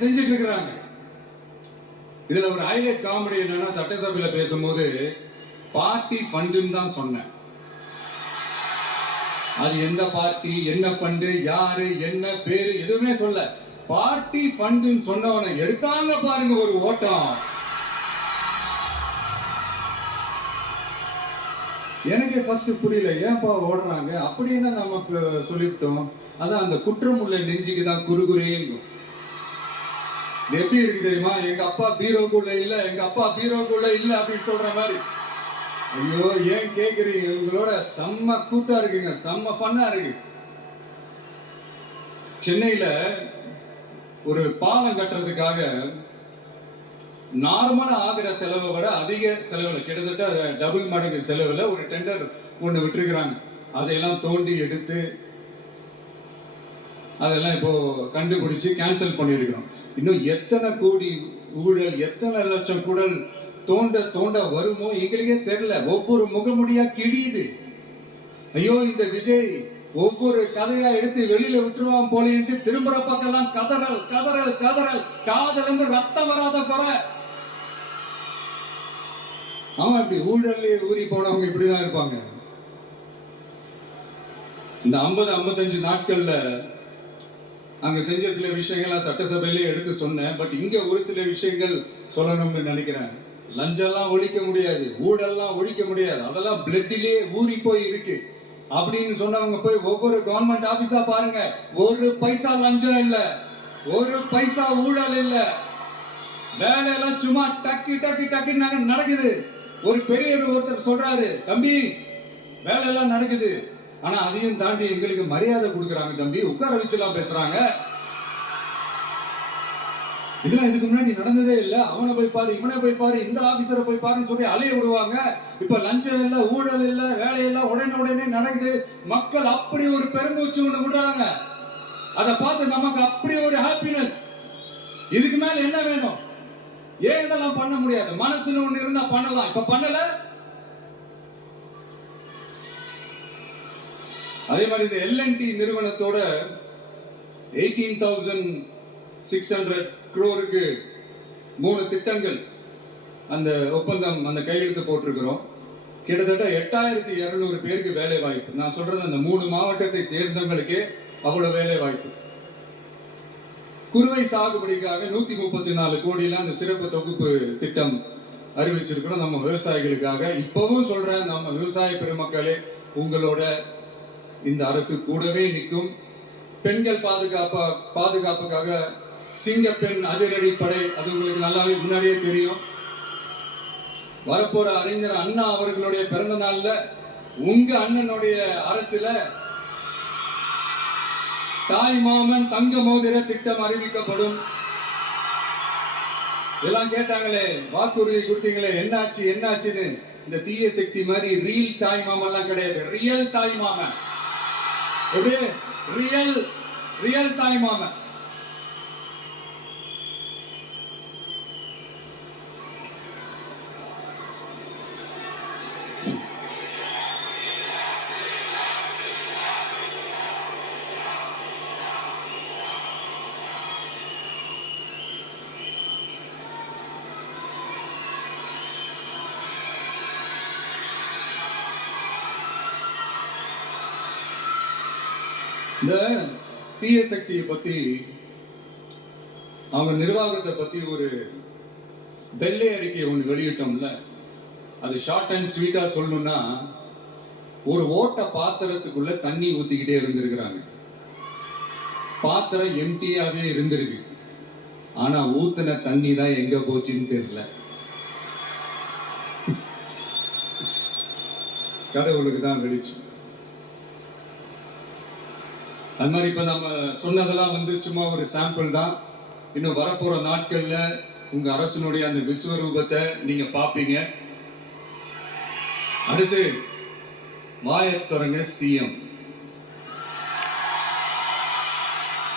செஞ்சுட்டு இருக்கிறாங்க. இதுல ஒரு ஹைலைட் காமெடி என்னன்னா, சட்டசபையில பேசும்போது பார்ட்டி ஃபண்டுன்னு தான் சொன்னேன். அது எந்த பார்ட்டி, என்ன ஃபண்டு, யாரு, என்ன பேரு எதுவுமே சொல்ல. பார்ட்டி ஃபண்டுன்னு சொன்னவனை எடுத்தாங்க பாருங்க ஒரு ஓட்டம். எனக்கு ஃபர்ஸ்ட் புரியல, ஏன்பா ஓடுறாங்க அப்படின்னு நமக்கு சொல்லிவிட்டோம். அதான் அந்த குற்றம் உள்ள நெஞ்சுக்கு தான் குறுகுறேங்க. எப்படி இருக்கு தெரியுமா? எங்க அப்பா பீரோக்குள்ள இல்ல, எங்க அப்பா பீரோக்குள்ள இல்ல அப்படின்னு சொல்ற மாதிரி. ஐயோ ஏன் கேக்குறீங்க? உங்களோட செம்ம கூத்தா இருக்குங்க, செம்ம ஃபன்னா இருக்கு. சென்னையில ஒரு பாலம் கட்டுறதுக்காக நார்மலா ஆகிற செலவை விட அதிக செலவுல, கிட்டத்தட்ட டபுள் மடங்கு செலவுல ஒரு டெண்டர் ஒண்ணு விட்டுருக்கிறாங்க. அதையெல்லாம் தோண்டி எடுத்து அதெல்லாம் இப்போ கண்டுபிடிச்சு கேன்சல் பண்ணிருக்கிறோம். இன்னும் எத்தனை கோடி ஊழல், எத்தனை லட்சம் குடல் தோண்ட தோண்ட வருமோ எங்களுக்கே தெரியல. ஒவ்வொரு முகமுடியா கிழியுது. ஐயோ இந்த விஜய் ஒவ்வொரு கதையா எடுத்து வெளியில விட்டுருவான் போலேன்ட்டு திரும்புற பக்கம்லாம் கதறல் கதறல் கதறல். காதல் இருந்து ரத்தம் வராத குறை. அவன் இப்படி ஊழல் ஊறி போனவங்க இப்படிதான் இருப்பாங்க. இந்த 50-55 நாட்கள்ல அங்க செஞ்ச சில விஷயங்கள் சட்டசபையிலே எடுத்து சொன்னேன். பட் இங்க ஒரு சில விஷயங்கள் சொல்லணும்னு நினைக்கிறேன். லஞ்சம்லாம் ஒழிக்க முடியாது, ஊழல்லாம் ஒழிக்க முடியாது, அதெல்லாம் பிளட்டிலே ஊறி போய் இருக்கு அப்படின்னு சொன்னவங்க போய் ஒவ்வொரு கவர்மெண்ட் ஆபீஸா பாருங்க. ஒரு பைசா லஞ்சம் இல்ல, ஒரு பைசா ஊழல் இல்ல. வேலையெல்லாம் சும்மா டக்கு டக்கு டக்குன்னு நடக்குது. ஒரு பெரியவர் ஒருத்தர் சொல்றாரு, தம்பி வேலையெல்லாம் நடக்குது, ஆனா அதையும் தாண்டி எங்களுக்கு மரியாதை கொடுக்குறாங்க தம்பி, உட்கார வச்சுலாம் பேசுறாங்க. இதெல்லாம் இதுக்கு முன்னாடி நடந்ததே இல்ல. அவனை போய் பாரு, இவனை போய் பாரு, இந்த ஆபீசரை போய் பாருன்னு சொல்லி அலைய விடுவாங்க. இப்ப லஞ்சம் இல்ல, ஊழல் இல்ல, வேலையெல்லாம் உடனே நடக்குது. மக்கள் அப்படி ஒரு பெருமூச்சு ஒண்ணு விடுறாங்க. அதை பார்த்து நமக்கு அப்படி ஒரு ஹாப்பினஸ். இதுக்கு மேல என்ன வேணும்? ஏன் இதெல்லாம் பண்ண முடியாது? மனசுன்னு ஒண்ணு இருந்தா பண்ணலாம். இப்ப பண்ணல. அதே மாதிரி இந்த L&T நிறுவனத்தோட 18,600 crore 3 திட்டங்கள் அந்த ஒப்பந்தம், அந்த கையெழுத்து போட்டிருக்கிறோம். கிட்டத்தட்ட 8,200 பேருக்கு வேலை வாய்ப்பு. நான் சொல்றது அந்த 3 மாவட்டத்தை சேர்ந்தவங்களுக்கே அவ்வளவு வேலை வாய்ப்பு. குறுவை சாகுபடிக்காக 134 கோடியில அந்த சிறப்பு தொகுப்பு திட்டம் அறிவிச்சிருக்கிறோம் நம்ம விவசாயிகளுக்காக. இப்பவும் சொல்றேன், நம்ம விவசாய பெருமக்களே, உங்களோட இந்த அரசு கூடவே நிற்கும். பெண்கள் பாதுகாப்புக்காக சிங்கப்பெண் அதிரடி படை, அது உங்களுக்கு நல்லாவே முன்னாடியே தெரியும். வரப்போற அறிஞர் அண்ணா அவர்களுடைய பிறந்த நாள்ல உங்க அண்ணனுடைய அரசுல தாய் மாமன் தங்க மோதிர திட்டம் அறிவிக்கப்படும். இதெல்லாம் கேட்டாங்களே, வாக்குறுதி கொடுத்தீங்களே, என்னாச்சு என்னாச்சுன்னு. இந்த தீய சக்தி மாதிரி ரியல் தாய் மாமன் எல்லாம் கிடையாது, ரியல் தாய் மாமன். எப்படி? ரியல் தாய் மாமன். இந்த தீய சக்தியை பத்தி, அவங்க நிர்வாகத்தை பத்தி ஒரு வெள்ளை அறிக்கை ஒன்று வெளியிட்டோம்ல. அது ஷார்ட் அண்ட் ஸ்வீட்டா சொல்லணும்னா, ஒரு ஓட்ட பாத்திரத்துக்குள்ள தண்ணி ஊத்திக்கிட்டே இருந்திருக்கிறாங்க. பாத்திரம் எம்டியாவே இருந்திருக்கு, ஆனா ஊத்துன தண்ணி தான் எங்க போச்சுன்னு தெரியல. கடவுளுக்கு தான் வெளிச்சம். அது மாதிரி இப்ப நம்ம சொன்னதெல்லாம் சும்மா ஒரு சாம்பிள் தான். இன்னும் வரப்போற நாட்கள்ல உங்க அரசனுடைய அந்த விஸ்வரூபத்தை நீங்க பாப்பீங்க. அடுத்து வாயத்துறங்க சிஎம்.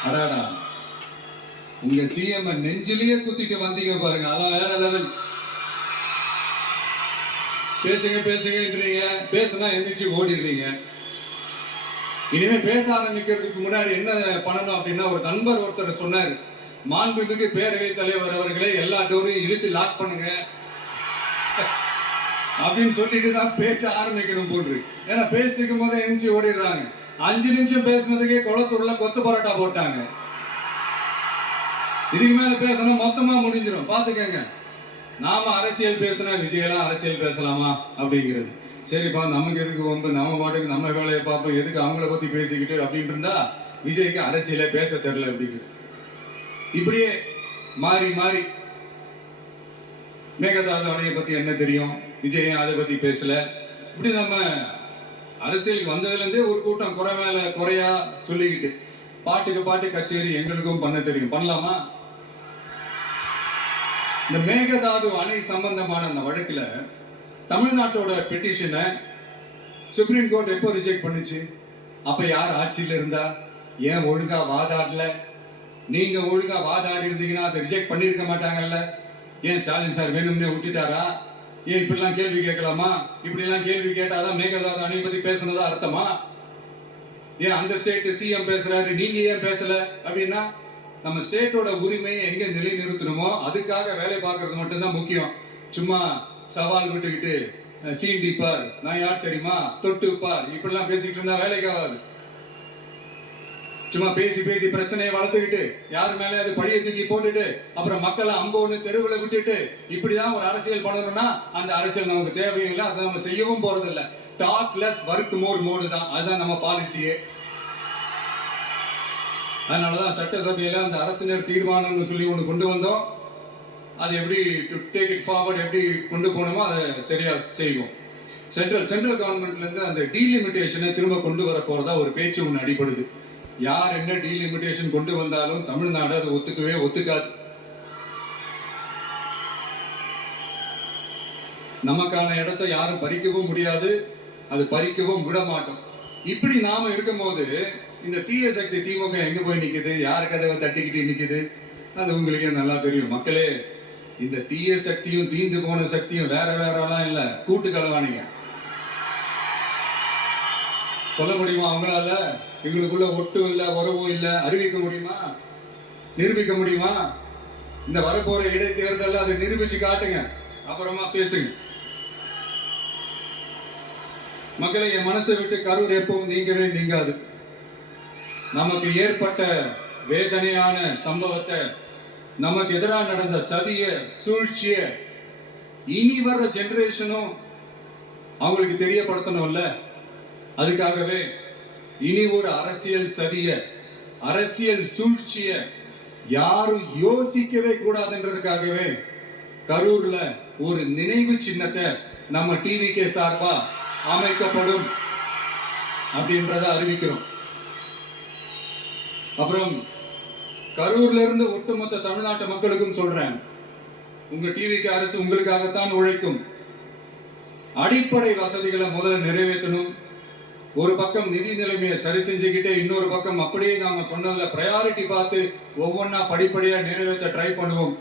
அடாடா, உங்க சிஎம் நெஞ்சிலேயே குத்திட்டு வந்தீங்க பாருங்க, அதான் வேற லெவல். பேசுங்க பேசுங்கன்றீங்க, பேசுனா எந்திரிச்சு ஓடிடுறீங்க. இனிமே பேச ஆரம்பிக்கிறதுக்கு முன்னாடி என்ன பண்ணணும் அப்படின்னா, ஒரு நண்பர் ஒருத்தர் சொன்னார், மாண்புமிகு பேரவைத் தலைவர் அவர்களே எல்லா டோரையும் இழுத்து லாக் பண்ணுங்க அப்படின்னு சொல்லிட்டு தான் பேச்ச ஆரம்பிக்கணும் போன்று. ஏன்னா பேசிக்கும் போதே எஞ்சி ஓடிடுறாங்க. 5 நிமிஷம் பேசுனதுக்கே குளத்தூர்ல கொத்து பரோட்டா போட்டாங்க. இதுக்கு மேல பேசணும் மொத்தமா முடிஞ்சிடும். பாத்துக்கங்க. நாம அரசியல் பேசினா விஜயெல்லாம் அரசியல் பேசலாமா அப்படிங்கிறது. சரிப்பா, நமக்கு எதுக்கு வம்பு, நம்ம பாட்டுக்கு நம்ம வேலையை பார்ப்போம், எதுக்கு அவங்கள பத்தி பேசிக்கிட்டு அப்படின்னு இருந்தா விஜய்க்கு அரசியலே பேச தெரியல அப்படிங்கிறது. இப்படியே மாறி மாறி மேகதாது அணையை பத்தி என்ன தெரியும், விஜய் அதை பத்தி பேசல. இப்படி நம்ம அரசியலுக்கு வந்ததுல இருந்தே ஒரு கூட்டம் குறை மேல குறையா சொல்லிக்கிட்டு பாட்டுக்கு பாட்டு கச்சேரி எங்களுக்கும் பண்ண தெரியும். பண்ணலாமா? இந்த மேகதாது அணை சம்பந்தமான அந்த வழக்குல தமிழ்நாட்டோட பெட்டிஷனை சுப்ரீம் கோர்ட் எப்போ ரிஜெக்ட் பண்ணுச்சு? அப்ப யார் ஆட்சியில இருந்தா? ஏன் ஒழுங்கா வாதாடல? நீங்க ஒழுங்கா வாதாடி இருந்தீங்கன்னா அதை ரிஜெக்ட் பண்ணிருக்க மாட்டாங்கல்ல. ஏன் ஸ்டாலின் சார் வேணும்னே விட்டுட்டாரா? ஏன் இப்படிலாம் கேள்வி கேட்கலாமா? இப்படி எல்லாம் கேள்வி கேட்டாதான் மேகதாது அணை பத்தி பேசுனதா அர்த்தமா? ஏன் அந்த ஸ்டேட் சிஎம் பேசுறாரு, நீங்க ஏன் பேசல அப்படின்னா நம்ம ஸ்டேட்டோட உரிமையை எங்க நிலைநிறுத்தணுமோ அதுக்காக வேலை பார்க்கறது மட்டும்தான் முக்கியம். சும்மா சவால் விட்டுக்கிட்டு சீண்டி பார், நான் யார் தெரியுமா, தொட்டு பார், இப்படிலாம் பேசிக்கிட்டு இருந்தா வேலைக்கு ஆகாது. சும்மா பேசி பேசி பிரச்சனையை வளர்த்துக்கிட்டு யார் மேலே அது பழிய தூக்கி போட்டுட்டு அப்புறம் மக்களை அம்போன்னு தெருவில் விட்டுட்டு இப்படிதான் ஒரு அரசியல் பண்ணணும்னா அந்த அரசியல் நமக்கு தேவையும் இல்லை, அதை நம்ம செய்யவும் போறது இல்லை. Talk less work more mode தான், அதுதான் நம்ம பாலிசியே. அதனாலதான் சட்டசபையில அந்த அரசினர் தீர்மானம்னு சொல்லி ஒன்று கொண்டு வந்தோம். அது எப்படி டு டேக் இட் ஃபார்வர்ட், எப்படி கொண்டு போகணுமோ அதை சரியா செய்வோம். சென்ட்ரல் கவர்மெண்ட்ல இருந்து அந்த டீலிமிட்டேஷனை திரும்ப கொண்டு வர போறதா ஒரு பேச்சு ஒன்று அடிபடுது. யார் என்ன டீலிமிட்டேஷன் கொண்டு வந்தாலும் தமிழ்நாடு அதை ஒத்துக்காது. நமக்கான இடத்தை யாரும் பறிக்கவும் முடியாது, அது பறிக்கவும் விட மாட்டோம். இப்படி நாம இருக்கும் போது இந்த தீய சக்தி திமுக எங்க போய் நிக்குது, யார் கதவை தட்டிக்கிட்டு நிக்குது, அது உங்களுக்கே நல்லா தெரியும். மக்களே, இந்த தீய சக்தியும் தீந்து போன சக்தியும் வேற வேறலாம் இல்ல, கூட்டு களவாணிங்க. சொல்ல முடியுமா அவங்களால? எங்களுக்குள்ள ஒட்டும் இல்ல, உறவும் இல்ல, அறிவிக்க முடியுமா, நிரூபிக்க முடியுமா? இந்த வரப்போற இடைத்தேர்தல் அதை நிரூபிச்சு காட்டுங்க, அப்புறமா பேசுங்க. மக்களை, என் மனசை விட்டு கரூர் எப்பவும் நீங்கவே நீங்காது. நமக்கு ஏற்பட்ட வேதனையான சம்பவத்தை, நமக்கு எதிராக நடந்த சதிய சூழ்ச்சிய இனி வர்ற ஜெனரேஷனும் அவங்களுக்கு தெரியப்படுத்தணும்ல. அதுக்காகவே இனி ஒரு அரசியல் சதிய, அரசியல் சூழ்ச்சிய யாரும் யோசிக்கவே கூடாதுன்றதுக்காகவே கரூர்ல ஒரு நினைவு சின்னத்தை நம்ம டிவிகே சார்பா அமைக்கப்படும் அப்படின்றத அறிவிக்கிறோம். அப்புறம் கரூர்ல இருந்து ஒட்டுமொத்த தமிழ்நாட்டு மக்களுக்கும் சொல்றேன், உங்க டிவிக்கு அரசு உங்களுக்காகத்தான் உழைக்கும். அடிப்படை வசதிகளை முதல்ல நிறைவேற்றணும். ஒரு பக்கம் நிதி நிலைமையை சரி செஞ்சுக்கிட்டே இன்னொரு பக்கம் அப்படியே நாம சொன்னதுல பிரையாரிட்டி பார்த்து ஒவ்வொன்னா படிப்படியா நிறைவேற்ற ட்ரை பண்ணுவோம்.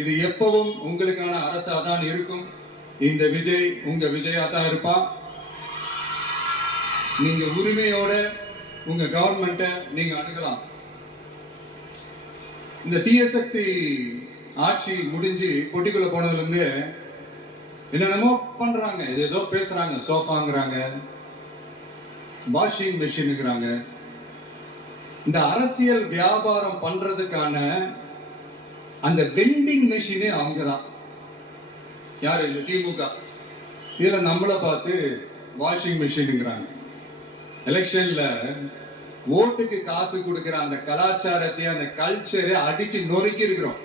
இது எப்பவும் உங்களுக்கான அரசா தான் இருக்கும். இந்த விஜய் உங்க விஜயா தான் இருப்பான். நீங்க உரிமையோட உங்க கவர்மெண்ட்டை நீங்க அணுகலாம். இந்த தீய சக்தி ஆட்சி முடிஞ்சு பொட்டிக்குள்ள போனதுல இருந்து என்னென்னமோ பண்றாங்க, ஏதோ பேசுறாங்க, சோஃபாங்கிறாங்க, வாஷிங் மெஷினுங்கிறாங்க. இந்த அரசியல் வியாபாரம் பண்றதுக்கான அந்த வெண்டிங் மெஷினே அவங்கதான். யாரு? இல்ல திமுக. இதுல நம்மளை பார்த்து வாஷிங் மெஷினுங்கிறாங்க. எலெக்ஷன்ல ஓட்டுக்கு காசு கொடுக்கிற அந்த கலாச்சாரத்தை, அந்த கல்ச்சரை அடிச்சு நொறுக்கி இருக்கிறோம்.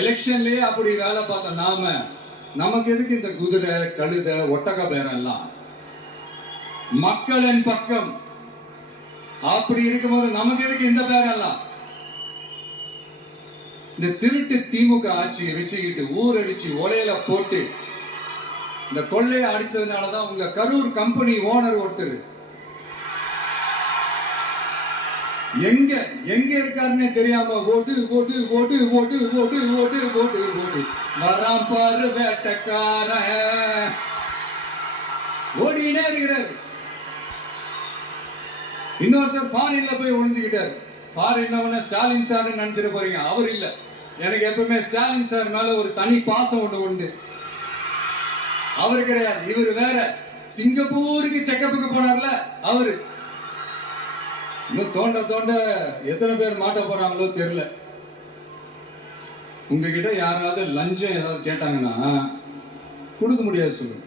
எலெக்ஷன்லயே அப்படி வேலை பார்த்த நாம, நமக்கு எதுக்கு இந்த குதிரை, கழுதை, ஒட்டக பேரம் எல்லாம்? மக்களின் பக்கம் அப்படி இருக்கும்போது நமக்கு எதுக்கு இந்த பேரம் எல்லாம்? இந்த திருட்டு திமுக ஆட்சியை வச்சுக்கிட்டு ஊரடிச்சு ஒலையில போட்டு இந்த கொள்ளையை அடிச்சதுனாலதான் உங்க கரூர் கம்பெனி ஓனர் ஒருத்தர் எங்க எங்க இருக்காருன்னே தெரியாம ஓட்டு ஓட்டு ஓட்டு ஓட்டு ஓட்டு ஓட்டு ஓட்டு ஓட்டு வராம் பாரு வேட்டக்காரன் ஓடினே இருக்கிறார். இன்னொருத்தர் ஃபாரின்ல போய் ஒளிஞ்சுக்கிட்டார். ஃபாரின் ஸ்டாலின் சார் நினைச்சிட்டு போறீங்க, அவர் இல்ல. எனக்கு எப்பவுமே ஸ்டாலின் சார் மேல ஒரு தனி பாசம் ஒண்ணு உண்டு. அவர் கிடையாது, இவர் வேற. சிங்கப்பூருக்கு செக்கப்புக்கு போனார்ல அவரு. இன்னும் தோண்ட தோண்ட எத்தனை பேர் மாட்ட போறாங்களோ தெரியல. உங்ககிட்ட யாராவது லஞ்சம் ஏதாவது கேட்டாங்கன்னா கொடுக்க முடியாது சொல்லுங்க,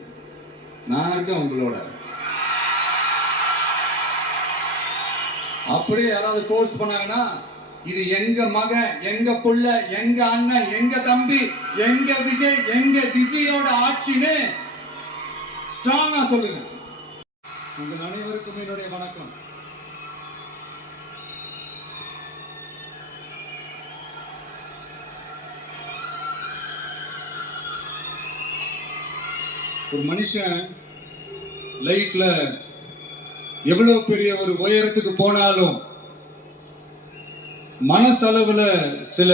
நான் இருக்கேன் உங்களோட. அப்படியே யாராவது ஃபோர்ஸ் பண்ணாங்கன்னா, இது எங்க மகன், எங்க புள்ள, எங்க அண்ணன், எங்க தம்பி, எங்க விஜய், எங்க விஜயோட ஆட்சின்னு ஸ்ட்ராங்கா சொல்லுங்க. உங்கள் அனைவருக்கும் என்னுடைய வணக்கம். ஒரு மனுஷன் லைஃப்ல எவ்வளவு பெரிய ஒரு உயரத்துக்கு போனாலும் மனசளவுல சில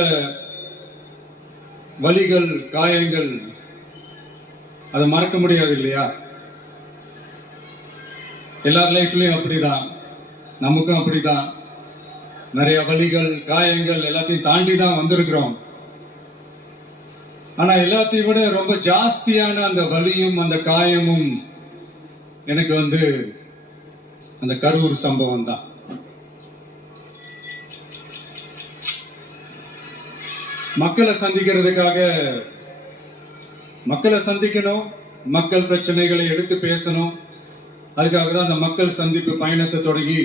வலிகள், காயங்கள், அதை மறக்க முடியாது இல்லையா? எல்லார் லைஃப்லயும் அப்படிதான், நமக்கும் அப்படிதான். நிறைய வலிகள், காயங்கள் எல்லாத்தையும் தாண்டி தான் வந்திருக்கிறோம். ஆனா எல்லாத்தையும் விட ரொம்ப ஜாஸ்தியான அந்த வலியும் அந்த காயமும் எனக்கு அந்த கரூர் சம்பவம் தான். மக்களை சந்திக்கிறதுக்காக, மக்களை சந்திக்கணும், மக்கள் பிரச்சனைகளை எடுத்து பேசணும். அதுக்காக தான் அந்த மக்கள் சந்திப்பு பயணத்தை தொடங்கி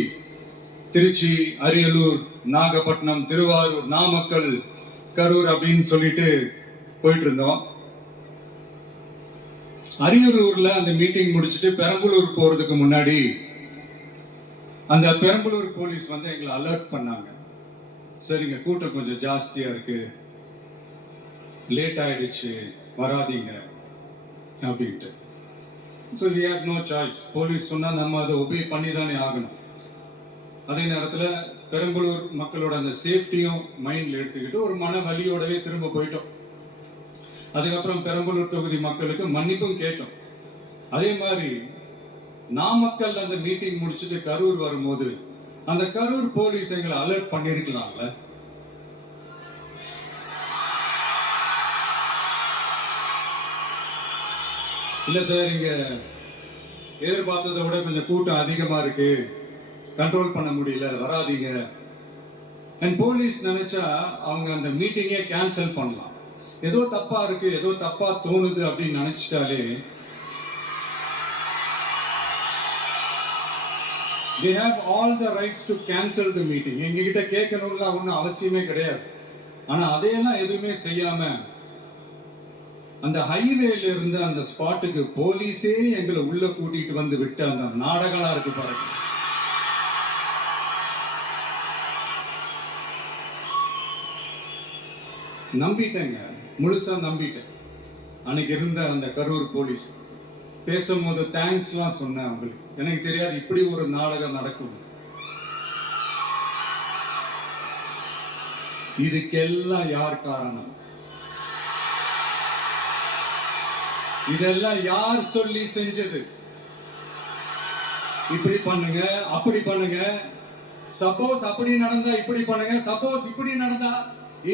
திருச்சி, அரியலூர், நாகப்பட்டினம், திருவாரூர், நாமக்கல், கரூர் அப்படின்னு சொல்லிட்டு போயிட்டு இருந்தோம். அரியலூர்ல அந்த மீட்டிங் முடிச்சுட்டு பெரம்பலூர் போறதுக்கு முன்னாடி அந்த பெரம்பலூர் போலீஸ் எங்களை அலர்ட் பண்ணாங்க. சரிங்க, கூட்டம் கொஞ்சம் ஜாஸ்தியா இருக்கு, லேட் ஆயிடுச்சு, வராதீங்க அப்படின்ட்டு. So we have no choice. Police சொன்னா நம்ம அதை ஒபே பண்ணி தானே ஆகணும். அதே நேரத்தில் பெரம்பலூர் மக்களோட அந்த சேஃப்டியும் மைண்ட்ல எடுத்துக்கிட்டு ஒரு மன வலியோடவே திரும்ப போயிட்டோம். அதுக்கப்புறம் பெரம்பலூர் தொகுதி மக்களுக்கு மன்னிப்பும் கேட்டோம். அதே மாதிரி நாமக்கல் அந்த மீட்டிங் முடிச்சுட்டு கரூர் வரும்போது அந்த கரூர் போலீஸ் எங்களை அலர்ட் பண்ணிருக்கலாம்ல. இல்ல சார், இங்க எதிர்பார்த்ததை விட கொஞ்சம் கூட்டம் அதிகமா இருக்கு, கண்ட்ரோல் பண்ண முடியல, வராதீங்க. அண்ட் போலீஸ் நினைச்சா அவங்க அந்த மீட்டிங்கே கேன்சல் பண்ணலாம். ஏதோ தப்பா இருக்கு, ஏதோ தப்பா தோணுது அப்படின்னு நினைச்சிட்டாலே they have all the rights to cancel the meeting. எங்ககிட்ட கேட்கணும்ல ஒன்றும் அவசியமே கிடையாது. ஆனா அதையெல்லாம் எதுவுமே செய்யாம அந்த ஹைவேல இருந்து அந்த ஸ்பாட்டுக்கு போலீஸே எங்களை உள்ள கூட்டிட்டு வந்து விட்டு அந்த நாடகங்களா இருக்கு பாருங்க. நம்பிட்டேங்க, முழுசா நம்பிட்டேன். அன்னைக்கு இருந்த அந்த கரூர் போலீஸ் பேசும்போது தேங்க்ஸ்லாம் சொன்னேன் அவங்களுக்கு. எனக்கு தெரியாது இப்படி ஒரு நாடகம் நடக்கும். இதுக்கெல்லாம் யார் காரணம்? இதெல்லாம் யார் சொல்லி செஞ்சது? இப்படி பண்ணுங்க, அப்படி பண்ணுங்க, சப்போஸ் அப்படி நடந்தா இப்படி பண்ணுங்க, சப்போஸ் இப்படி நடந்தா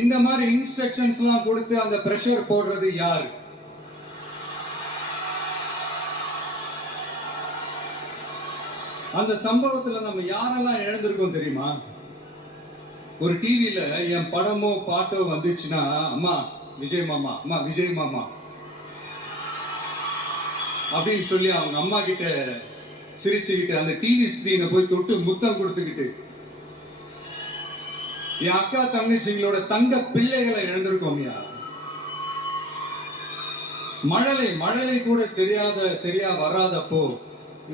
இந்த மாதிரி இன்ஸ்ட்ரக்ஷன்ஸ் எல்லாம் கொடுத்து அந்த பிரஷர் போடுறது யாரு? அந்த சம்பவத்துல நம்ம யாரெல்லாம் இழந்திருக்கோம் தெரியுமா? ஒரு டிவில என் படமோ பாட்டோ வந்துச்சுன்னா, அம்மா விஜய் மாமா, அம்மா விஜய் மாமா அப்படின்னு சொல்லி அவங்க அம்மா கிட்ட சிரிச்சுக்கிட்டு அந்த டிவி ஸ்கிரீனை போய் தொட்டு முத்தம் கொடுத்துக்கிட்டு என் அக்கா தங்கச்சிங்களோட தங்க பிள்ளைகளை இழந்திருக்கோம்யா. மழலை கூட சரியா வராதப்போ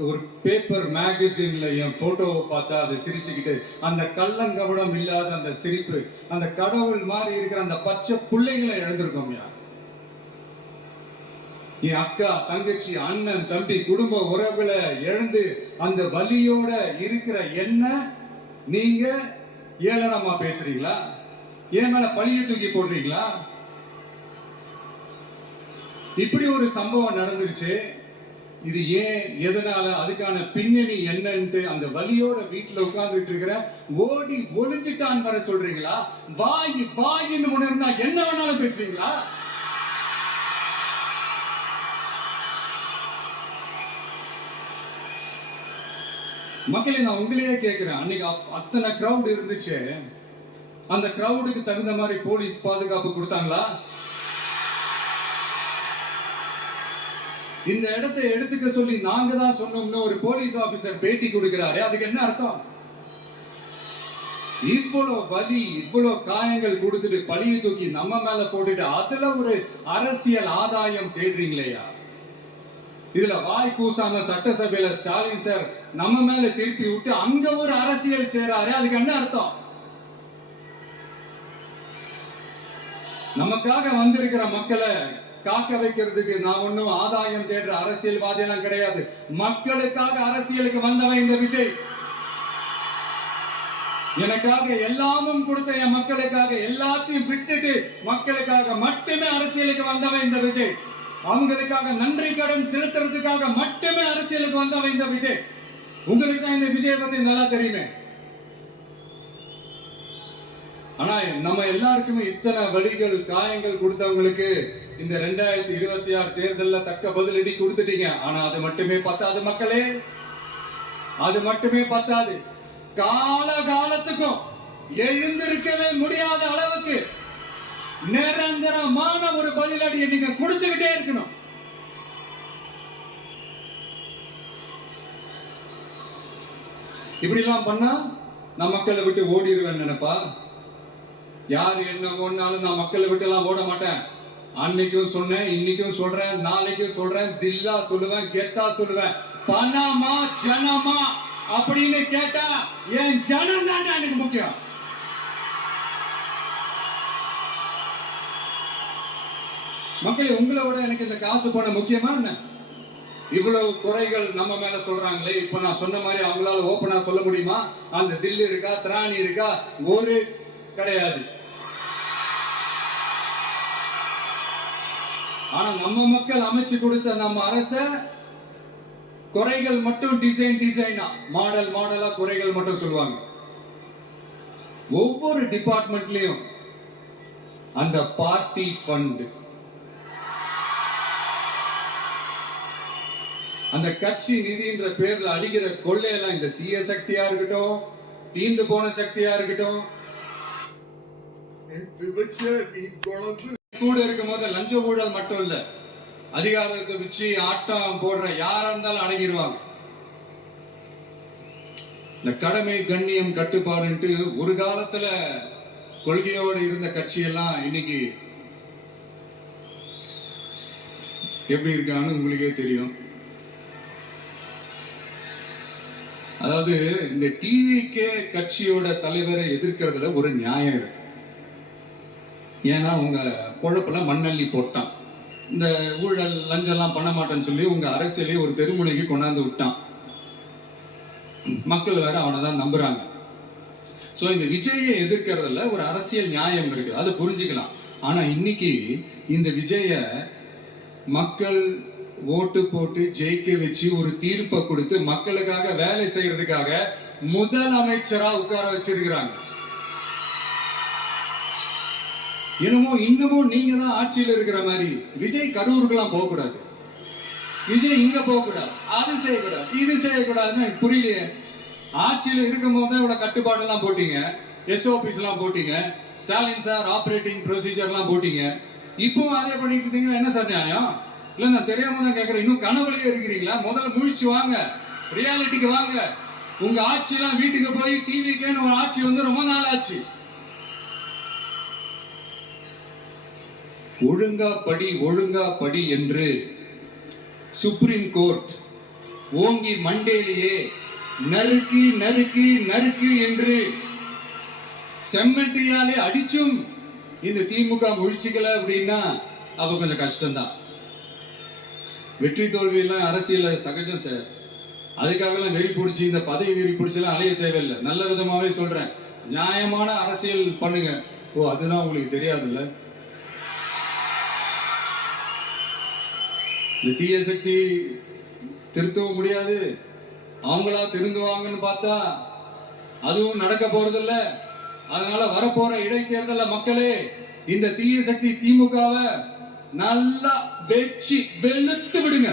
ஒரு பேப்பர் மேகசின்ல என் போட்டோவை பார்த்தா அதை சிரிச்சுக்கிட்டு அந்த கள்ளங்கவடம் இல்லாத அந்த சிரிப்பு, அந்த கடவுள் மாதிரி இருக்கிற அந்த பச்சை பிள்ளைங்களை இழந்திருக்கோம்யா. என் அக்கா தங்கச்சி அண்ணன் தம்பி குடும்ப உறவுகளை இழந்து அந்த வலியோட இருக்கிற என்ன நீங்க ஏளனமா பேசுறீங்களா? ஏன் மேல பழிய தூக்கி போடுறீங்களா? இப்படி ஒரு சம்பவம் நடந்துருச்சு. இது ஏன், எதனால, அதுக்கான பின்னணி என்னன்ட்டு அந்த வலியோட வீட்டுல உட்கார்ந்துட்டு இருக்கிற ஓடி ஒளிஞ்சிட்டான் வர சொல்றீங்களா? வாய் வாயின்னு உணர்ந்தா என்ன வேணாலும் பேசுறீங்களா? மக்களே, நான் உங்களையே கேட்கிறேன், அன்னைக்கு அத்தனை கிரௌட் இருந்துச்சு, அந்த கிரௌடுக்கு தகுந்த மாதிரி போலீஸ் பாதுகாப்பு கொடுத்தாங்களா? இந்த இடத்தை எடுத்துக்க சொல்லி நாங்க தான் சொன்னோம்னு ஒரு போலீஸ் ஆபீசர் பேட்டி கொடுக்கிறாரு, அதுக்கு என்ன அர்த்தம்? இவ்வளவு வலி, இவ்வளவு காயங்கள் கொடுத்துட்டு பழிய தூக்கி நம்ம மேல போட்டுட்டு அதுல ஒரு அரசியல் ஆதாயம் தேடுறீங்களேயா? இதுல வாய் கூசாம சட்டசபையில ஸ்டாலின் சார் நம்ம மேல திருப்பி விட்டு அங்க ஒரு அரசியல் சேராரு, அதுக்கு என்ன அர்த்தம்? நமக்காக வந்திருக்கிற மக்களை காக்க வைக்கிறதுக்கு நான் ஒன்னும் ஆதாயம் தேடுற அரசியல்வாதி எல்லாம் கிடையாது. மக்களுக்காக அரசியலுக்கு வந்தவன் இந்த விஜய். எனக்காக எல்லாமும் கொடுத்த என் மக்களுக்காக எல்லாத்தையும் விட்டுட்டு மக்களுக்காக மட்டுமே அரசியலுக்கு வந்தவன் இந்த விஜய். அவங்களுக்காக நன்றி கடன் செலுத்துறதுக்காக மட்டுமே அரசியலுக்கு வந்தவன் இந்த விஜய். உங்களுக்கு தான் இந்த விஜயை பத்தி நல்லா தெரியுமே. ஆனா நம்ம எல்லாருக்குமே இத்தனை வலிகள் காயங்கள் கொடுத்தவங்களுக்கு இந்த 2026 தேர்தலில் தக்க பதிலடி கொடுத்துட்டீங்க. ஆனா அது மட்டுமே பத்தாது மக்களே, அது மட்டுமே பத்தாது. காலகாலத்துக்கும் எழுந்திருக்கவே முடியாத அளவுக்கு நிரந்தரமான ஒரு பதிலடியை நீங்க கொடுத்துக்கிட்டே இருக்கணும். இப்படி எல்லாம் பண்ணா நான் மக்களை விட்டு ஓடிடுவேன் நினைப்பா? யார் என்ன ஓடினாலும் நான் மக்களை விட்டு எல்லாம் ஓட மாட்டேன். அன்னைக்கும் சொன்னேன், இன்னைக்கும் சொல்றேன், நாளைக்கும் சொல்றேன், தில்லா சொல்லுவேன், கெத்தா சொல்லுவேன். பணமா ஜனமா அப்படின்னு கேட்டா என் ஜனம் தான் எனக்கு முக்கியம். மக்களே, உங்களை விட எனக்கு இந்த காசு பணம் முக்கியமா என்ன? இவ்வளவு குறைகள் நம்ம மேல சொல்றாங்களே, இப்ப நான் சொன்ன மாதிரி அவங்களால ஓப்பனா சொல்ல முடியுமா? அந்த தில்லு இருக்கா, திராணி இருக்கா? ஒரு கிடையாது. ஆனா நம்ம மக்கள் அமைச்சு கொடுத்த நம்ம அரச குறைகள் மட்டும் டிசைனா மாடலா குறைகள் மட்டும் சொல்லுவாங்க. ஒவ்வொரு டிபார்ட்மெண்ட்லயும் அந்த பார்ட்டி ஃபண்ட், அந்த கட்சி நிதின்ற பேர்ல அடிக்கிற கொள்ளையெல்லாம் இந்த தீய சக்தியா இருக்கட்டும், தீந்து போன சக்தியா இருக்கட்டும், கூட இருக்கும் போது லஞ்ச ஊழல் மட்டும் இல்ல, அதிகாரத்தை வச்சு ஆட்டம் போடுற யாரா இருந்தாலும் அடங்கிடுவாங்க. இந்த கடமை கண்ணியம் கட்டுப்பாடுன்ட்டு ஒரு காலத்துல கொள்கையோடு இருந்த கட்சி எல்லாம் இன்னைக்கு எப்படி இருக்கான்னு உங்களுக்கே தெரியும். அதாவது இந்த டிவிகே கட்சியோட தலைவரை எதிர்க்கிறதுல ஒரு நியாயம் இருக்கு. ஏன்னா உங்க பொழப்புல மண்ணள்ளி போட்டான், இந்த ஊழல் லஞ்சம்லாம் பண்ண மாட்டேன்னு சொல்லி உங்க அரசியலே ஒரு தெருமுனைக்கு கொண்டாந்து விட்டான். மக்கள் வேற அவனை தான் நம்புறாங்க. சோ இந்த விஜயை எதிர்க்கிறதுல ஒரு அரசியல் நியாயம் இருக்கு, அதை புரிஞ்சுக்கலாம். ஆனா இன்னைக்கு இந்த விஜய மக்கள் ஓட்டு போட்டு ஜெயிக்க வச்சு ஒரு தீர்ப்பை கொடுத்து மக்களுக்காக வேலை செய்யறதுக்காக முதலமைச்சரா உட்கார வச்சிருக்கிறாங்க. என்னமோ இன்னமும் நீங்க தான் ஆட்சியில் இருக்கிற மாதிரி. விஜய் கரூருக்கெல்லாம் போக கூடாது, விஜய் இங்க போக கூடாது, அது செய்யக்கூடாது, இது செய்யக்கூடாதுன்னு எனக்கு புரியலையே. ஆட்சியில் இருக்கும் போது தான் இவ்வளவு கட்டுப்பாடு எல்லாம் போட்டீங்க, SOPs எல்லாம் போட்டீங்க, ஸ்டாலின் சார் ஆபரேட்டிங் ப்ரொசீஜர் எல்லாம் போட்டீங்க. இப்பவும் அதே பண்ணிட்டு இருந்தீங்கன்னா என்ன சார் நியாயம்? இல்ல நான் தெரியாம தான் கேட்கறேன், இன்னும் கனவுலயே இருக்கிறீங்களா? முதல்ல முழிச்சு வாங்க, ரியாலிட்டிக்கு வாங்க. உங்க ஆட்சி எல்லாம் வீட்டுக்கு போய் டிவிக்கேன்னு ஒரு ஆட்சி வந்து ரொம்ப நாள் ஆச்சு. ஒழுங்கா படி என்று சுப்ரீம் கோர்ட் ஓங்கி மண்டேலியே நறுக்கு நறுக்கு நறுக்கு என்று செம்மற்றியாலே அடிச்சும் இந்த திமுக முழிச்சுக்கல அப்படின்னா அப்ப கொஞ்சம் கஷ்டம்தான். வெற்றி தோல்வி எல்லாம் அரசியல சகஜம் சார். அதுக்காக வெறி பிடிச்சி இந்த பதவி வெறி பிடிச்செல்லாம் அலைய தேவையில்லை. நல்ல விதமாவே சொல்றேன், நியாயமான அரசியல் பண்ணுங்க. ஓ, அதுதான் உங்களுக்கு தெரியாதுல்ல? இந்த தீய சக்தி திருத்தவும் முடியாது. அவங்களா திருந்துவாங்கன்னு பார்த்தா அதுவும் நடக்க போறதில்ல. அதனால வரப்போற இடைத்தேர்தல்ல மக்களே, இந்த தீய சக்தி திமுகவை நல்லா வெச்சு வெளுத்து விடுங்க.